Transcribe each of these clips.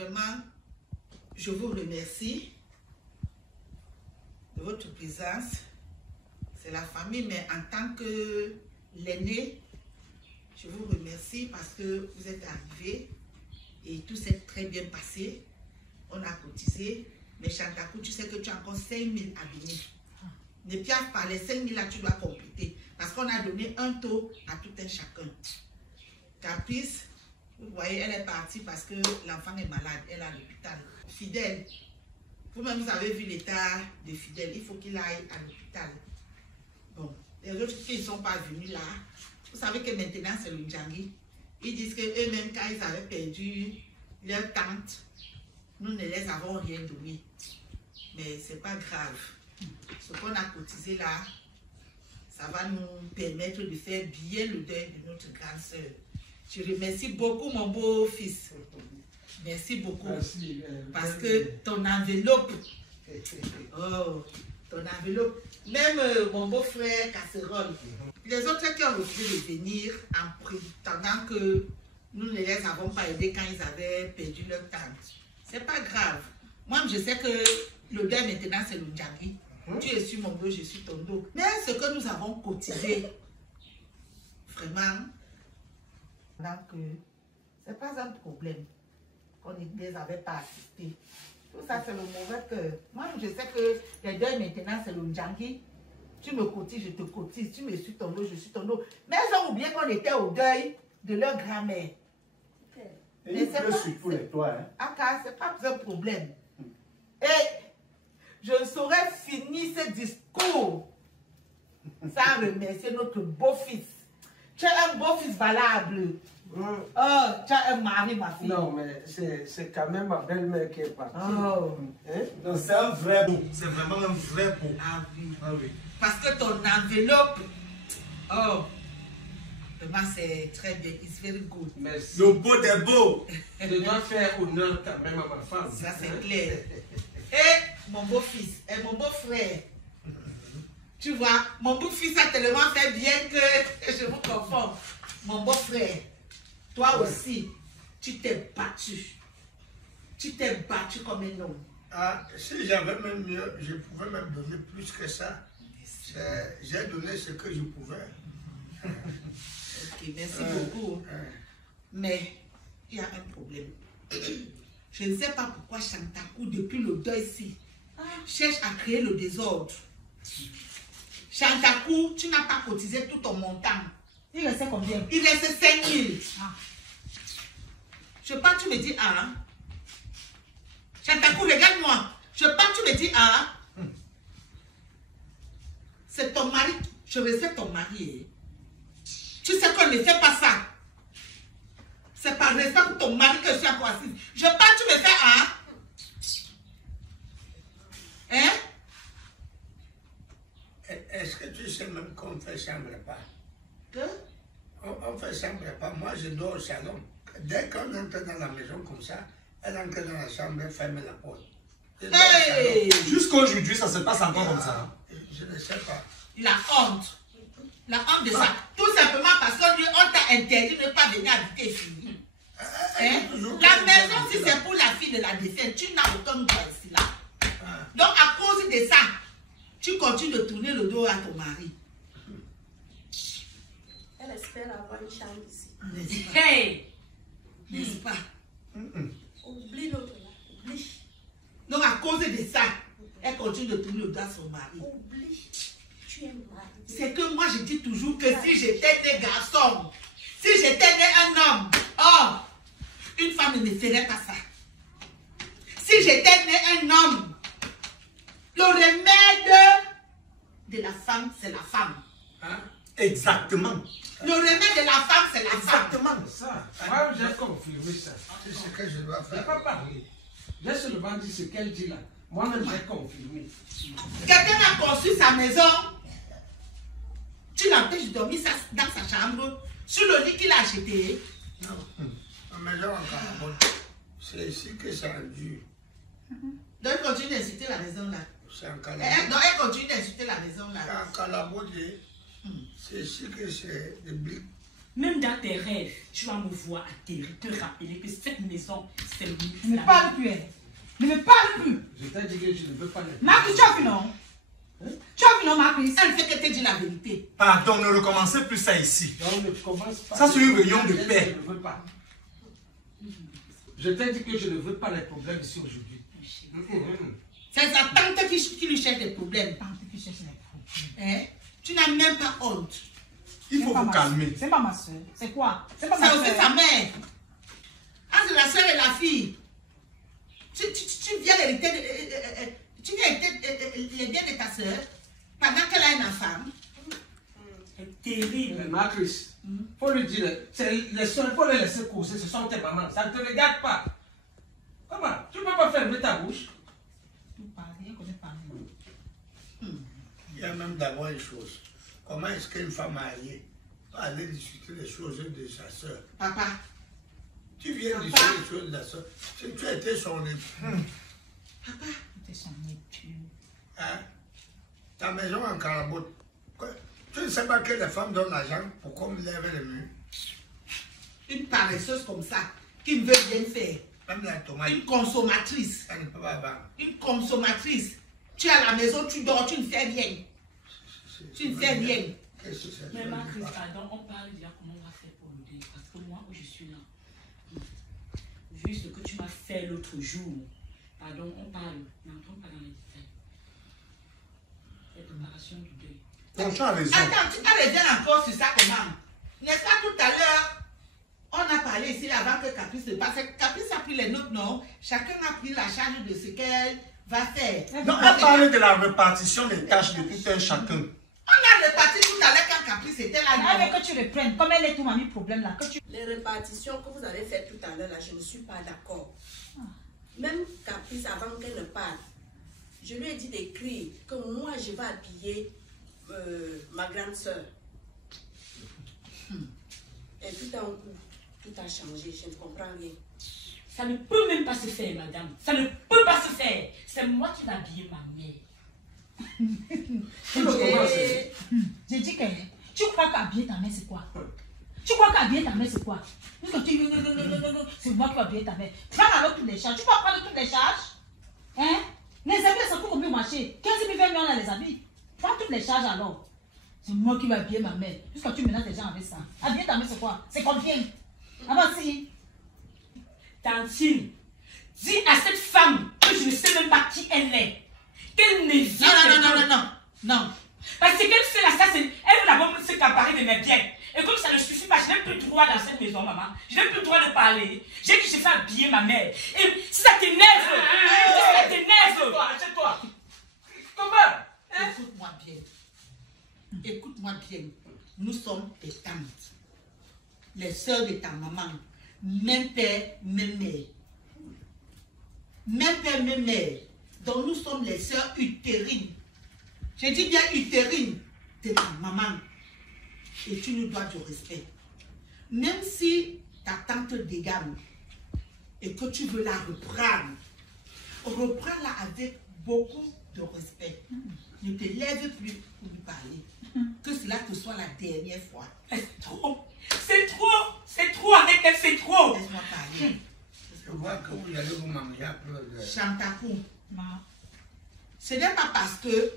Vraiment, je vous remercie de votre présence. C'est la famille, mais en tant que l'aîné, je vous remercie parce que vous êtes arrivés et tout s'est très bien passé. On a cotisé, mais Chantakou, tu sais que tu as encore 5 000 à donner. Ne piaffe pas, les 5 000 là, tu dois compléter parce qu'on a donné un taux à tout un chacun. Caprice, vous voyez, elle est partie parce que l'enfant est malade, elle est à l'hôpital. Fidèle, vous-même vous avez vu l'état de Fidèle, il faut qu'il aille à l'hôpital. Bon, les autres filles ne sont pas venues là. Vous savez que maintenant c'est le Ndjangi. Ils disent qu'eux-mêmes, quand ils avaient perdu leur tante, nous ne les avons rien donné. Mais ce n'est pas grave. Ce qu'on a cotisé là, ça va nous permettre de faire bien le deuil de notre grande sœur. Je remercie beaucoup mon beau-fils. Merci beaucoup. Merci, parce que ton enveloppe, oh, ton enveloppe, même mon beau-frère Casserole, les autres qui ont refusé de venir en prétendant que nous ne les avons pas aidés quand ils avaient perdu leur tante. C'est pas grave. Moi, je sais que le deuil maintenant, c'est le Ndjangi. Tu es sur mon dos, je suis ton dos. Mais ce que nous avons cotisé, vraiment, c'est pas un problème qu'on ne les avait pas assistés. Tout ça, c'est le mauvais cœur. Moi, je sais que les deuils maintenant, c'est le Ndjangi. Tu me cotises, je te cotise. Tu me suis ton dos, je suis ton dos. Mais ils ont oublié qu'on était au deuil de leur grand-mère. Et c'est pas sur tous les toits. Hein? Aka, c'est pas un problème. Et je ne saurais finir ce discours sans remercier notre beau-fils. Tu as un beau-fils valable. Oh, tu as un mari, ma fille. Non, mais c'est quand même ma belle-mère qui est partie. Oh. Hein? Donc c'est un vrai beau. C'est vraiment un vrai beau. Ah oui. Ah oui. Parce que ton enveloppe, oh, vraiment c'est très bien. It's very good. Merci. Le beau des beaux. Je dois faire honneur quand même à ma femme. Ça c'est clair. Et mon beau-fils, et mon beau-frère. Tu vois, mon beau-fils a tellement fait bien que je vous confonds. Mon beau-frère, toi aussi, tu t'es battu. Tu t'es battu comme un homme. Ah, si j'avais même mieux, je pouvais même donner plus que ça. J'ai donné ce que je pouvais. Ok, merci beaucoup. Mais il y a un problème. Je ne sais pas pourquoi Chantakou, depuis le deuil-ci, cherche à créer le désordre. Chantakou, tu n'as pas cotisé tout ton montant. Il restait combien? Il restait 5 000. Je pars, tu me dis ah. Chantakou, regarde-moi. Je pars, tu me dis ah. C'est ton mari. Je respecte ton mari. Tu sais qu'on ne fait pas ça. C'est par respect pour ton mari que je suis à toi assise. Je pars, tu me fais ah. Hein? Est-ce que tu sais même qu'on fait chambre pas? Que? On fait chambre pas. Moi, je dors au salon. Dès qu'on entre dans la maison comme ça, elle entre dans la chambre, elle ferme la porte. Hey! Jusqu'aujourd'hui, ça se passe encore comme ça. Je ne sais pas. La honte. La honte de ça. Tout simplement parce qu'on t'a interdit de ne pas venir habiter ici. Hein? La maison, si c'est pour la fille de la défunte, tu n'as aucun droit ici là. Donc, à cause de ça, tu continues de tourner le dos à ton mari. Elle espère avoir une chambre ici. N'est-ce pas? Hey! N'est-ce pas? Oublie l'autre là. Oublie. Donc, à cause de ça, elle continue de tourner le dos à son mari. Oublie. Tu es mariée. C'est que moi, je dis toujours que si j'étais des garçons, si j'étais né un homme, oh, une femme ne ferait pas ça. Si j'étais né un homme, le remède de la femme, c'est la femme. Hein? Exactement. Le remède de la femme, c'est la femme. Exactement. Ça, moi j'ai confirmé ça. C'est ce que je dois Je n'ai faire. pas parlé. J'ai seulement dit ce qu'elle dit là. Moi-même j'ai confirmé. Quelqu'un a construit sa maison, tu l'empêches de dormir dans sa chambre, sur le lit qu'il a acheté. Non. Ma maison en Cameroun, c'est ici que ça a dû. Donc, elle continue d'insulter la maison là. C'est en Donc, Calabou. elle continue d'insulter la maison là. C'est en Calabou. C'est ici que c'est des briques. Même dans tes rêves, tu vas me voir atterrir, te rappeler que cette maison, c'est Ne me parle plus, elle. Ne me parle plus. Je t'ai dit que je ne veux pas les... Marcus, tu as vu, non? Tu as vu, non, Marcus? Elle fait que te dire la vérité. Pardon, ne recommencez plus ça ici. Non, ne commence pas. Ça, c'est une réunion de paix. Je ne veux pas. Je t'ai dit que je ne veux pas les problèmes ici aujourd'hui. C'est sa tante qui lui cherche des problèmes. Tante qui cherche les problèmes. Hein? Tu n'as même pas honte. Il faut vous calmer. C'est pas ma soeur. C'est quoi? C'est pas ma C'est soeur. aussi sa mère. Entre la soeur et la fille. Tu viens hériter les biens de ta soeur pendant qu'elle a une femme. C'est terrible. Marcus, faut lui dire, les soeurs, il faut les laisser causer, ce sont tes mamans, ça ne te regarde pas. Comment? Tu ne peux pas fermer ta bouche? Tu parles, rien qu'on ait parlé. Il y a même d'abord une chose. Comment est-ce qu'une femme mariée peut aller discuter les choses de sa soeur? Papa. Tu viens discuter les choses de la soeur. Tu as été son époux. Papa. Tu es son époux. Hein? Ta maison en carabote. Tu ne sais pas que les femmes donnent l'argent pour qu'on lève les murs. Une paresseuse comme ça, qui ne veut rien faire. Même la tomate. Une consommatrice. Elle ne peut pas vendre. Une consommatrice. Tu es à la maison, tu dors, tu ne fais rien. Tu ne fais rien. Qu'est-ce que c'est? Mais Marcus, pardon, on parle déjà comment on va faire pour l'aider. Parce que moi, où je suis là, vu ce que tu m'as fait l'autre jour, pardon, on parle, n'entrons pas dans les détails. La préparation du deuil. Donc, tu as raison. Attends, tu reviens encore sur ça comment? N'est-ce pas tout à l'heure, on a parlé ici avant que Caprice se passe. Caprice a pris les notes, non? Chacun a pris la charge de ce qu'elle va faire. Non, on parle de la répartition des tâches de tout un chacun. On a réparti tout à l'heure quand Caprice était là. Elle veut que tu reprennes. Comme elle est tout, mamie, problème là. Que tu... Les répartitions que vous avez faites tout à l'heure, là, je ne suis pas d'accord. Même Caprice, avant qu'elle ne parle, je lui ai dit d'écrire que moi, je vais habiller ma grande soeur. Et tout d'un coup, tout a changé. Je ne comprends rien. Ça ne peut même pas se faire, madame. Ça ne peut pas se faire. C'est moi qui vais habiller ma mère. J'ai dit que tu crois qu'habiller ta mère c'est quoi? Tu crois qu'habiller ta mère c'est quoi? C'est moi qui vais habiller ta mère. Prends alors toutes les charges. Tu vas prendre toutes les charges? Hein? Les habits ça coûte combien au marché? 15 000, 20 000 on a les habits. Prends toutes les charges alors. C'est moi qui vais habiller ma mère. Jusqu'à tu menaces les gens avec ça. Habiller ta mère c'est quoi? C'est combien? Avance-y. Tantine, dis à cette femme que je ne sais même pas qui elle est. Qu'elle ne vient Non. Parce que qu'elle fait là, ça, elle veut d'abord s'accaparer de mes biens. Et comme ça ne suffit pas, je n'ai plus droit dans cette maison, maman. Je n'ai plus le droit de parler. J'ai dit que je fais habiller ma mère. Et si ça t'énerve, Assieds-toi. Comment? Écoute-moi bien. Écoute-moi bien. Nous sommes tes tantes. Les sœurs de ta maman. Même père, même mère. Même père, même mère. Donc nous sommes les sœurs utérines. Je dis bien utérines de ta maman. Et tu nous dois du respect. Même si ta tante dégame et que tu veux la reprendre, reprends-la avec beaucoup de respect. Ne te lève plus pour lui parler. Que cela te soit la dernière fois. c'est trop. C'est trop avec elle, c'est trop. Laisse-moi parler. Je vois que vous allez vous marier après le... Chantakou, ce n'est pas parce que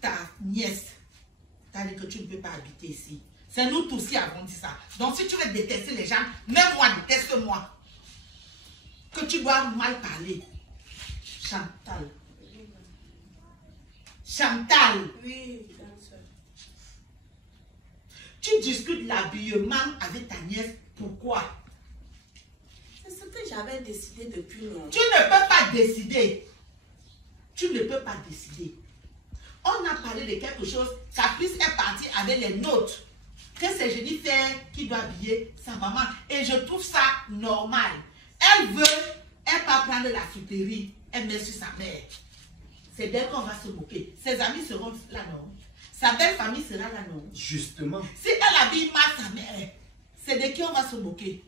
ta nièce t'a dit que tu ne peux pas habiter ici. C'est nous tous qui avons dit ça. Donc si tu veux détester les gens, même moi, déteste-moi. Que tu dois mal parler. Chantal. Chantal. Oui, grande soeur. Tu discutes l'habillement avec ta nièce. Pourquoi? C'est ce que j'avais décidé depuis longtemps. Tu ne peux pas décider. Tu ne peux pas décider. On a parlé de quelque chose. Caprice est partie avec les notes. Que c'est Jennifer qui doit habiller sa maman. Et je trouve ça normal. Elle va prendre la souperie. Elle met sur sa mère. C'est d'elle qu'on va se moquer. Ses amis seront là, non? Sa belle famille sera là, non? Justement. Si elle habille mal sa mère, c'est de qui on va se moquer?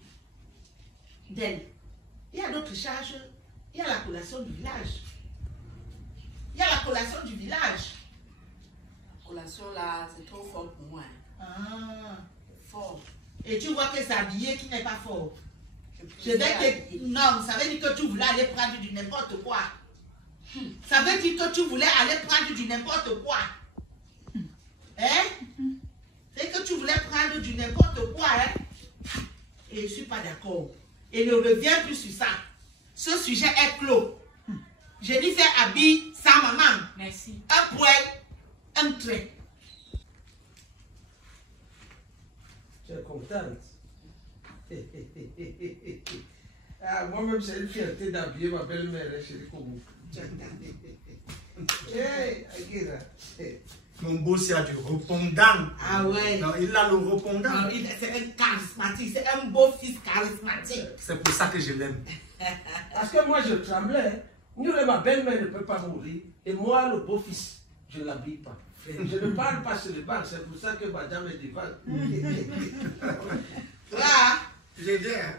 D'elle. Il y a d'autres charges. Il y a la collation du village. Il y a la collation du village. relation là, c'est trop fort pour moi. Ah. Fort. Et tu vois que c'est habillé qui n'est pas fort. Je vais te... Non, ça veut dire que tu voulais aller prendre du n'importe quoi. Ça veut dire que tu voulais aller prendre du n'importe quoi. Hein? C'est que tu voulais prendre du n'importe quoi, hein? Et je ne suis pas d'accord. Et ne reviens plus sur ça. Ce sujet est clos. Jennifer habille sa maman. Merci. Un poil, un trait. Tu es contente. Ah, moi-même, c'est une fierté d'habiller ma belle-mère, chérie Koumou. Hey, Akira. Mon boss a du répondant. Ah ouais. Non, il a le répondant. C'est un charismatique, c'est un beau fils charismatique. C'est pour ça que je l'aime. Parce que moi, je tremblais. Ma belle-mère ne peut pas mourir. Et moi, le beau-fils, je ne l'habille pas. Je ne parle pas sur les bancs. C'est pour ça que madame est devant. Là, J'ai dit, hein,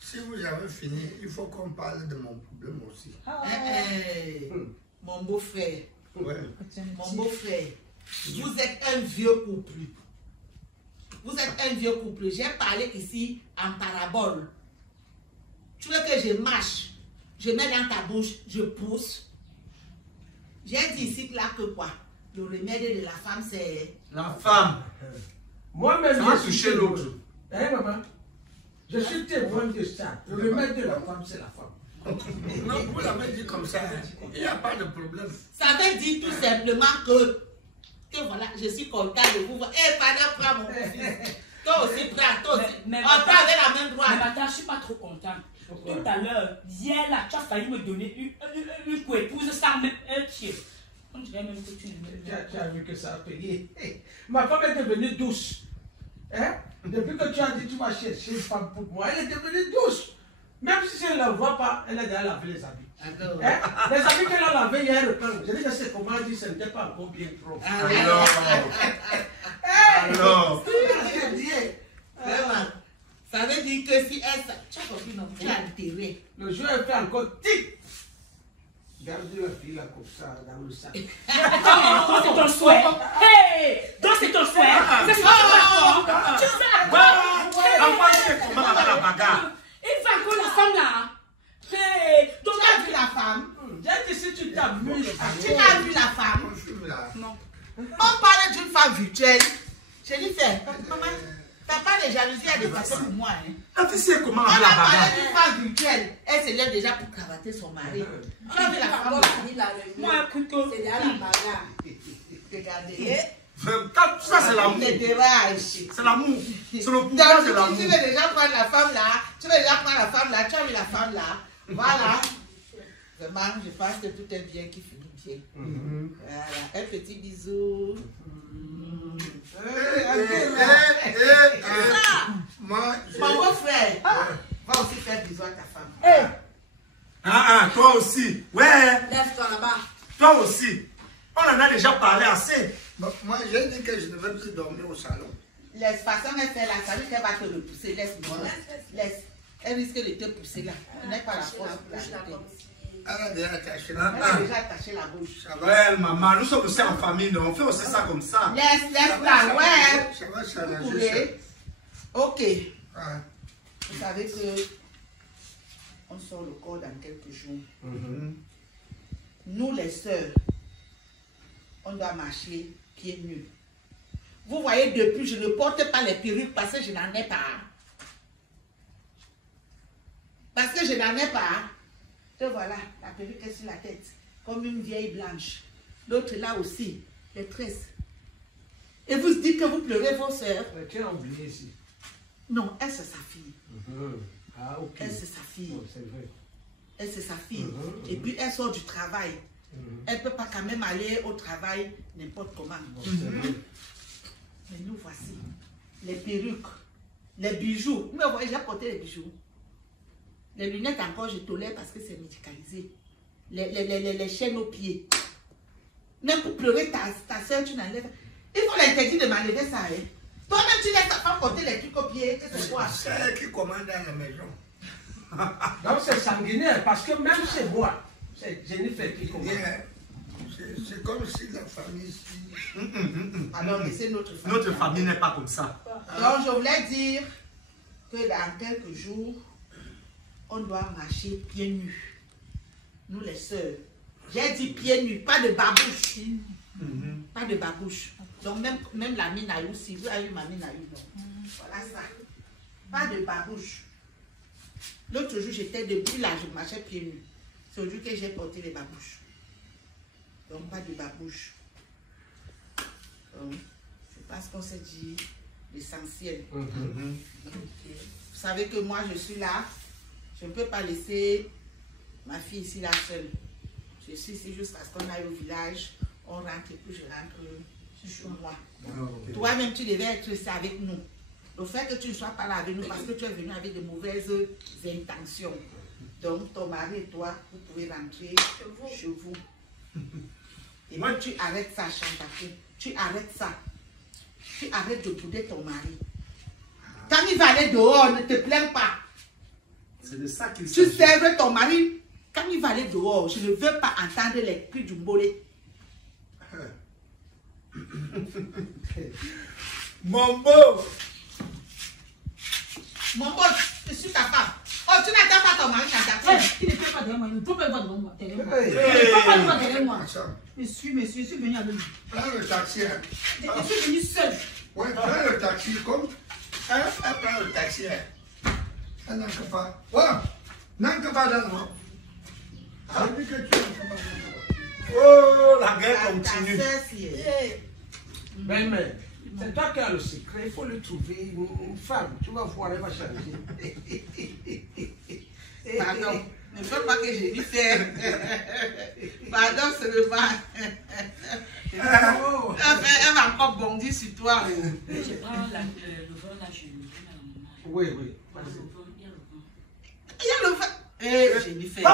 si vous avez fini, il faut qu'on parle de mon problème aussi. mon beau-frère, Ouais. mon beau-frère, vous êtes un vieux couple. Vous êtes un vieux couple. J'ai parlé ici en parabole. Tu veux que je marche, je mets dans ta bouche, je pousse. J'ai dit ici là que quoi? Le remède de la femme, c'est... La femme. Moi-même, Ça va je suis toucher témoin. l'autre. Hein, maman? Je suis témoin de ça. Le remède de la femme, c'est la femme. Non, vous l'avez dit comme ça, hein. Il n'y a pas de problème. Ça veut dire tout simplement que voilà, je suis content de vous voir. Eh, pardon, prends mon fils. Toi aussi, prends, toi aussi. On prend avec la main Mais droite. maintenant, je ne suis pas trop contente. Tout à l'heure, hier là, tu as failli me donner une co-épouse sans même un pied. On dirait même que tu ne me Tu as vu que ça a payé. Ma femme est devenue douce. Hein? Depuis que tu as dit que tu vas chercher une femme pour moi, elle est devenue douce. Même si elle ne la voit pas, elle a déjà lavé les habits. Hein? Les habits qu'elle a lavés hier, je dis que c'est comment elle dit, ce n'était pas encore bien propre. Alors. Alors. Vraiment. Ça veut dire que si elle... Tu as compris, non? Tu as altéré. Le jour, elle fait encore tic. Gardez la fille là comme ça dans le sac. Donc c'est ton souhait. Hey! Donc c'est ton souhait. C'est ce que tu vas Envoie comment avec la bagarre. Il va encore la femme là. Hey! Donc Tu as vu la femme? J'ai dit si tu t'amuses. Tu as vu la femme? non. On parle d'une femme virtuelle. Je lui fais, maman, t'as pas de jalousie à dépasser pour moi. Hein? La fille sait comment On avec a la parlé bagarre. d'une femme virtuelle. Elle se lève déjà pour cravater son mari. Tu as vu la femme? Moi, écoute, C'est déjà la bagarre. Regardez. Ça, c'est l'amour. C'est dérange. C'est l'amour. C'est le pouvoir Donc, de si tu l'amour. veux déjà prendre la femme là, tu veux déjà prendre la femme là, tu as vu la femme là. Voilà. Vraiment, je pense que tout est bien qui finit bien. Voilà. Un petit bisou. Moi, Mon beau frère, va aussi faire bisou à ta femme. Toi aussi. Ouais, Lève-toi là-bas. toi aussi. On en a déjà parlé assez. moi, j'ai dit que je ne veux plus dormir au salon. Laisse, façon elle fait là, ça veut dire qu'elle va te repousser. Laisse-moi. Laisse. Elle risque de te pousser là. On n'est pas la force pour l'arrêter. Elle a déjà attaché Elle la a déjà attaché la bouche. Ça va, Ouais, maman, nous sommes aussi en famille, non? On fait aussi ça comme ça. Laisse là, ouais. ça va Vous s'arranger. pouvez. Ok. Ah. Vous savez que on sort le corps dans quelques jours. Nous les sœurs, on doit marcher pieds nus. Vous voyez, depuis, je ne porte pas les perruques parce que je n'en ai pas. Parce que je n'en ai pas. Et voilà, la perruque est sur la tête, comme une vieille blanche. L'autre là aussi, les tresses. Et vous dites que vous pleurez vos sœurs. Tu as oublié ici. Non, elle c'est sa fille. Ah, ok. Elle c'est sa fille. Non, c'est vrai. Elle c'est sa fille. Et puis elle sort du travail. Elle ne peut pas quand même aller au travail n'importe comment. Mais nous voici. Les perruques, les bijoux. Vous me voyez, j'ai porté les bijoux. Les lunettes encore, je tolère parce que c'est médicalisé. Les chaînes aux pieds. Même pour pleurer ta soeur, tu n'enlèves. Il faut l'interdire de m'enlever ça. Hein. Toi-même, tu laisses ta femme porter les trucs aux pieds. C'est quoi? C'est elle qui commande dans la maison. Donc c'est sanguinaire parce que même chez moi, c'est Jennifer qui commande. Bien, C'est comme si la famille... Alors, laissez notre famille. Notre famille n'est pas comme ça. Donc, je voulais dire que dans quelques jours, on doit marcher pieds nus. Nous, les sœurs. J'ai dit pieds nus, pas de babouche. Pas de babouche. Donc, même la Minaïou, si vous avez eu ma Minaïou, voilà ça. Pas de babouche. L'autre jour, j'étais debout là, je marchais pieds nus. C'est aujourd'hui que j'ai porté les babouches. Donc, pas de babouche. Donc, je pense qu'on s'est dit l'essentiel. Vous savez que moi, je suis là. Je ne peux pas laisser ma fille ici là seule. Je suis ici jusqu'à ce qu'on aille au village. On rentre et puis je rentre chez moi. Toi-même, tu devais être ici avec nous. Le fait que tu ne sois pas là avec nous parce que tu es venu avec de mauvaises intentions. Donc, ton mari et toi, vous pouvez rentrer chez vous. Et moi, tu arrêtes ça, Chantaké. Tu arrêtes ça. Tu arrêtes de bouder ton mari. Quand il va aller dehors, ne te plains pas. C'est de ça qu'il Tu s'agit. serves ton mari. Quand il va aller dehors, je ne veux pas entendre les cris du mbolé. Mon beau! Mon boss, je suis ta femme. Oh, tu n'attends pas ton mari, Chantaké. Il ne fait pas derrière moi, il ne peut pas voir devant moi. Derrière moi. Hey. Il ne peut pas voir derrière moi. Attends, Monsieur, je suis venu avec lui. prends le taxi. Hein. Je suis venu seul. Ouais, prends le taxi comme... Elle prend le taxi. Hein. Elle n'a que pas... Ouais, n'a que pas dans le monde. Elle dit que tu n'as que pas dans le monde. Oh, la guerre Ta continue. sœur, si elle- Mais, c'est toi qui as le secret. Il faut le trouver. Une femme, tu vas voir, elle va changer. Pardon, ne fais pas que je lui fais. Pardon, c'est le mal. Oh. Elle va encore bondir sur toi. Oh. Je prends le vin là, je le donne à la maman. Oui, oui. Le Vas-y. vin, il y a le vin. Il y a le fait. Eh, je lui fais.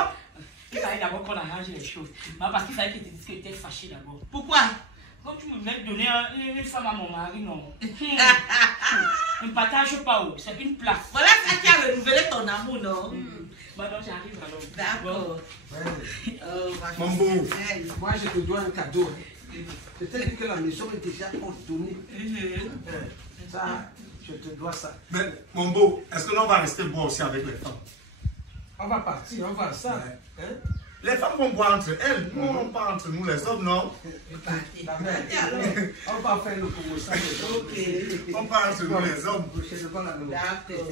Il fallait d'abord qu'on arrange les choses. Parce qu'il fallait que tu dises que tu étais fâché d'abord. Pourquoi? Quand tu me venais de donner une femme à mon mari, non. Ne partage pas, oh. C'est une place. Voilà ça qui a renouvelé ton amour, non? Bah donc j'arrive alors. D'accord. Ouais. Oh, ma Mon fille, beau. c'est elle. Moi, je te dois un cadeau. Je t'ai dit que la maison est déjà ordonnée. Ça, je te dois ça. Mais, mon beau, est-ce que l'on va rester boire aussi avec les femmes? On va partir, on va ça. Ouais. Hein? Les femmes vont boire entre elles. Nous, on part entre nous, les hommes, non? Partez. La mère. Partez alors. On va faire le promotion. Ok. On part entre nous, les hommes. Je te vois la maison. D'accord.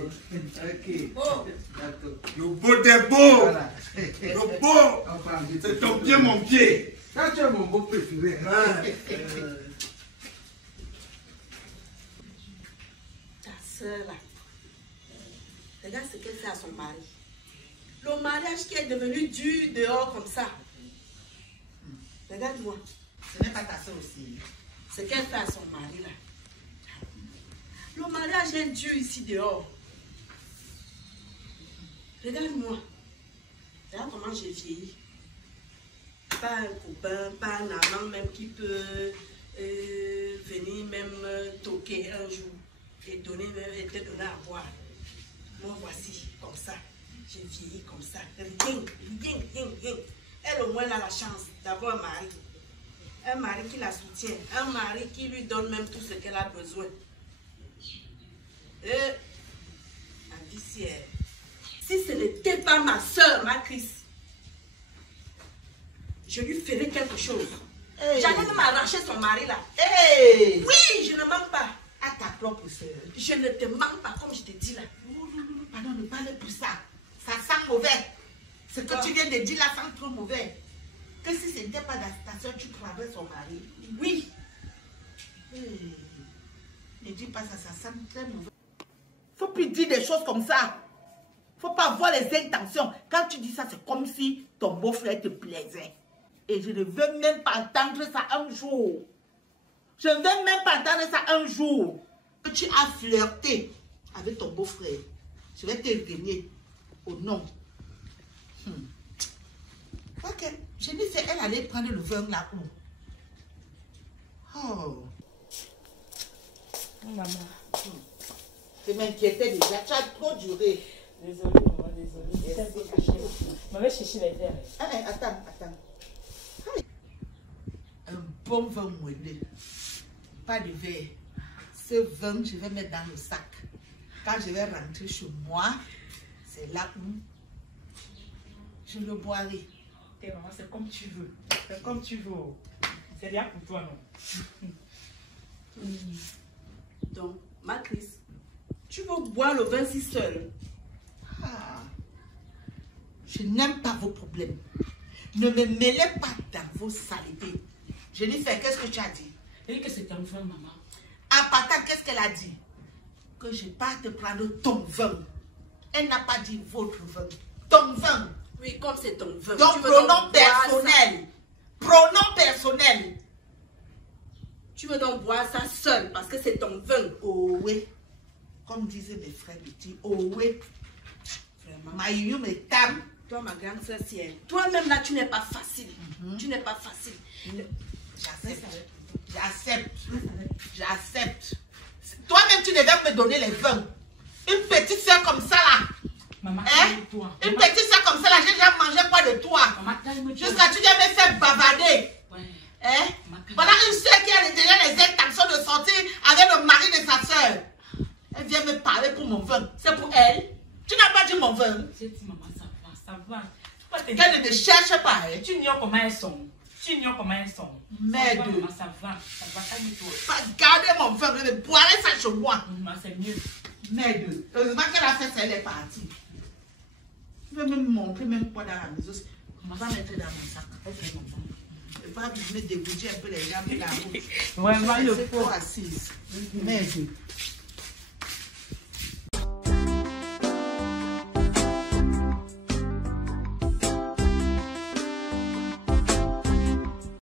Ok. Oh, D'accord. Le beau des beaux. Voilà. Le beau. On va en C'est ton pied, mon pied. Quand tu es mon beau préféré. ta soeur là. Regarde ce qu'elle fait à son mari. Le mariage qui est devenu dur dehors comme ça. Regarde-moi. Ce n'est pas ta soeur aussi. Ce qu'elle fait à son mari là. Le mariage est dur ici dehors. Regarde-moi. Regarde comment j'ai vieilli. Pas un copain, pas un amant même qui peut venir même toquer un jour et te donner à boire. Moi voici, comme ça. J'ai vieilli comme ça. Rien. Elle au moins elle a la chance d'avoir un mari. Un mari qui la soutient. Un mari qui lui donne même tout ce qu'elle a besoin. Et la vie si elle... Si ce n'était pas ma soeur, ma Chris, je lui ferais quelque chose. Hey. J'allais même arracher son mari là. Hey! Oui, je ne mens pas. À ta propre soeur. Je ne te mens pas comme je te dis là. Non, pardon, ne parlez plus ça. Ça sent mauvais. Ce que tu viens de dire là sent trop mauvais. Que si ce n'était pas ta soeur, tu prendrais son mari. Oui. Hey. Ne dis pas ça, ça sent très mauvais. Faut plus dire des choses comme ça. Faut pas avoir les intentions. Quand tu dis ça, c'est comme si ton beau-frère te plaisait. Et je ne veux même pas entendre ça un jour. Je ne veux même pas entendre ça un jour. Que tu as flirté avec ton beau-frère. Je vais te régner au nom. Ok. Je lui fais, elle allait prendre le vin là où? Oh. Maman. Je m'inquiétais déjà. Tu as trop duré. Désolée, maman, désolée. J'étais un peu cachée. Je m'avais cherché les verres. Attends. bon vin moelleux. Pas de verre. Ce vin, je vais mettre dans le sac. Quand je vais rentrer chez moi, c'est là où je le boirai. C'est comme tu veux. C'est comme tu veux. C'est rien pour toi, non? Donc, ma Chris, tu veux boire le vin si seul? Ah, je n'aime pas vos problèmes. Ne me mêlez pas dans vos saletés. Jennifer, qu'est-ce que tu as dit? Elle dit que c'est un vin, maman. En partant, qu'est-ce qu'elle a dit? Que je parte te prendre ton vin. Elle n'a pas dit votre vin. Ton vin. Oui, comme c'est ton vin. Donc, pronom personnel. Pronom personnel. Tu veux donc boire ça seul parce que c'est ton vin. Oh oui. Comme disaient mes frères petits, oh oui. Vraiment. Maïou me tame. Toi, ma grande sœur, toi-même là, tu n'es pas facile. Tu n'es pas facile. J'accepte. J'accepte. J'accepte. Toi-même, tu devais me donner les vins. Une petite soeur comme ça là. Maman, toi. Une petite soeur comme ça là, j'ai déjà mangé quoi de toi? Jusqu'à tu viens me faire bavarder. Ouais. Hein? Voilà une soeur qui a déjà les intentions de sortir avec le mari de sa soeur. Elle vient me parler pour mon vin. C'est pour elle. Tu n'as pas dit mon vin. J'ai dit, maman, ça va. Qu'elle ne te cherche pas. Hein? Tu ignores comment elles sont. Merde. Ça va, calme-toi. Pas garder mon vin, je vais boire ça chez moi. C'est mieux. Merde. Heureusement qu'elle a fait ça, elle est partie. Je vais me montrer même quoi dans la maison. On va mettre dans mon sac. Ok, mon vin. Je vais pas me dégoûter un peu les jambes dans la bouche. Vraiment, le pot assise. Merde.